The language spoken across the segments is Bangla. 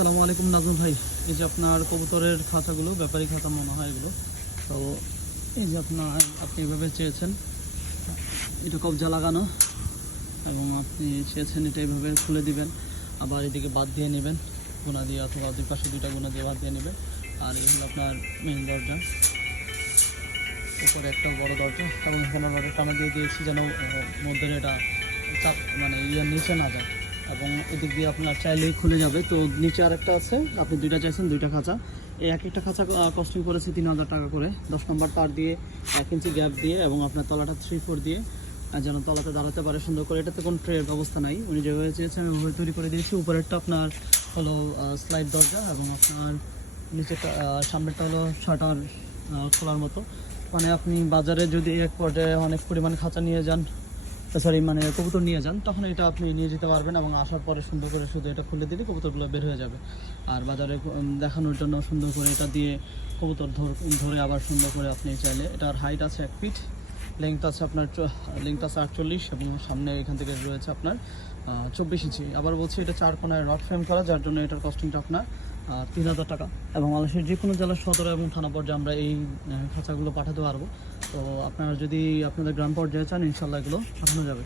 আসসালামু আলাইকুম নাজমুল ভাই। এই যে আপনার কবুতরের খাঁচাগুলো, ব্যাপারী খাঁচা মনে হয় এগুলো। তো এই যে আপনার, আপনি এভাবে চেয়েছেন, এটা কবজা লাগানো, এবং আপনি চেয়েছেন এটা এইভাবে খুলে দিবেন, আবার এদিকে বাদ দিয়ে নেবেন, গোনা দিয়ে অথবা দুই পাশে দুইটা গোনা দিয়ে বাদ দিয়ে নেবেন। আর এই হলো আপনার মেইন দরজা। উপরে একটা বড় দরজা, এবং এখানে টানা দিয়ে দিয়েছি যেন মধ্যে এটা চাপ মানে ইয়ে নিচে না যায়। এবং এদিক দিয়ে আপনার চাইলেই খুলে যাবে। তো নিচে আরেকটা আছে আপনি দুইটা চাইছেন দুইটা খাঁচা। এই এক একটা খাঁচা কস্টিং করেছে তিন হাজার টাকা করে। দশ নম্বর তার দিয়ে এক ইঞ্চি গ্যাপ দিয়ে এবং আপনার তলাটা থ্রি ফোর দিয়ে যেন তলাতে দাঁড়াতে পারে সুন্দর করে। এটাতে কোনো ট্রের ব্যবস্থা নাই। উনি যেভাবে চেয়েছেন আমি ওভাবে তৈরি করে দিয়েছি। উপরেরটা আপনার হলো স্লাইড দরজা এবং আপনার নিচেরটা আহ, সামনেরটা হলো শাটার খোলার মতো। মানে আপনি বাজারে যদি এক পর্যায়ে অনেক পরিমাণ খাঁচা নিয়ে যান সরি মানে কবুতর নিয়ে যান, তখন এটা আপনি নিয়ে যেতে পারবেন এবং আসার পরে সুন্দর করে শুধু এটা খুলে দিলে কবুতরগুলো বের হয়ে যাবে। আর বাজারে দেখানোর জন্য সুন্দর করে এটা দিয়ে কবুতর ধরে আবার সুন্দর করে আপনি চাইলে, এটার হাইট আছে এক ফিট লেংথ আছে আপনার লেংথ আছে আটচল্লিশ এবং সামনে এখান থেকে রয়েছে আপনার চব্বিশ ইঞ্চি। আবার বলছি এটা চার কোনায় রড ফ্রেম করা, যার জন্য এটার কস্টিংটা আপনার তিন হাজার টাকা। এবং বাংলাদেশের যে কোনো জেলার সদর এবং থানা পর্যায়ে আমরা এই খাঁচাগুলো পাঠাতে পারব। তো আপনারা যদি আপনাদের গ্রাম পর্যায়ে চান ইনশাল্লাহ এগুলো পাঠানো যাবে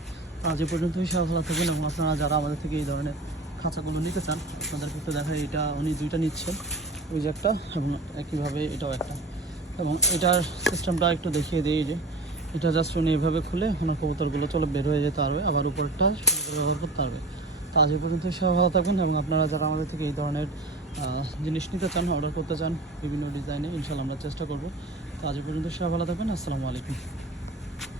আজ এ পর্যন্ত হিসাব ভালো থাকবেন এবং আপনারা যারা আমাদের থেকে এই ধরনের খাঁচাগুলো নিতে চান, আপনাদেরকে একটু দেখায় এটা উনি দুইটা নিচ্ছেন, ওই যে একটা এবং একইভাবে এটাও একটা। এবং এটার সিস্টেমটা একটু দেখিয়ে দিই যে এটা জাস্ট উনি এভাবে খুলে, ওনার কবুতরগুলো চলে বের হয়ে যেতে পারবে, আবার উপরটা ব্যবহার করতে পারবে। তো আজ পর্যন্ত সবাই ভালো থাকবেন এবং আপনারা যারা আমাদের থেকে এই ধরনের জিনিস নিতে চান অর্ডার করতে চান, বিভিন্ন ডিজাইনে ইনশাল্লাহ আমরা চেষ্টা করব। তো আজ পর্যন্ত সবাই ভালো থাকবেন আসসালামু আলাইকুম।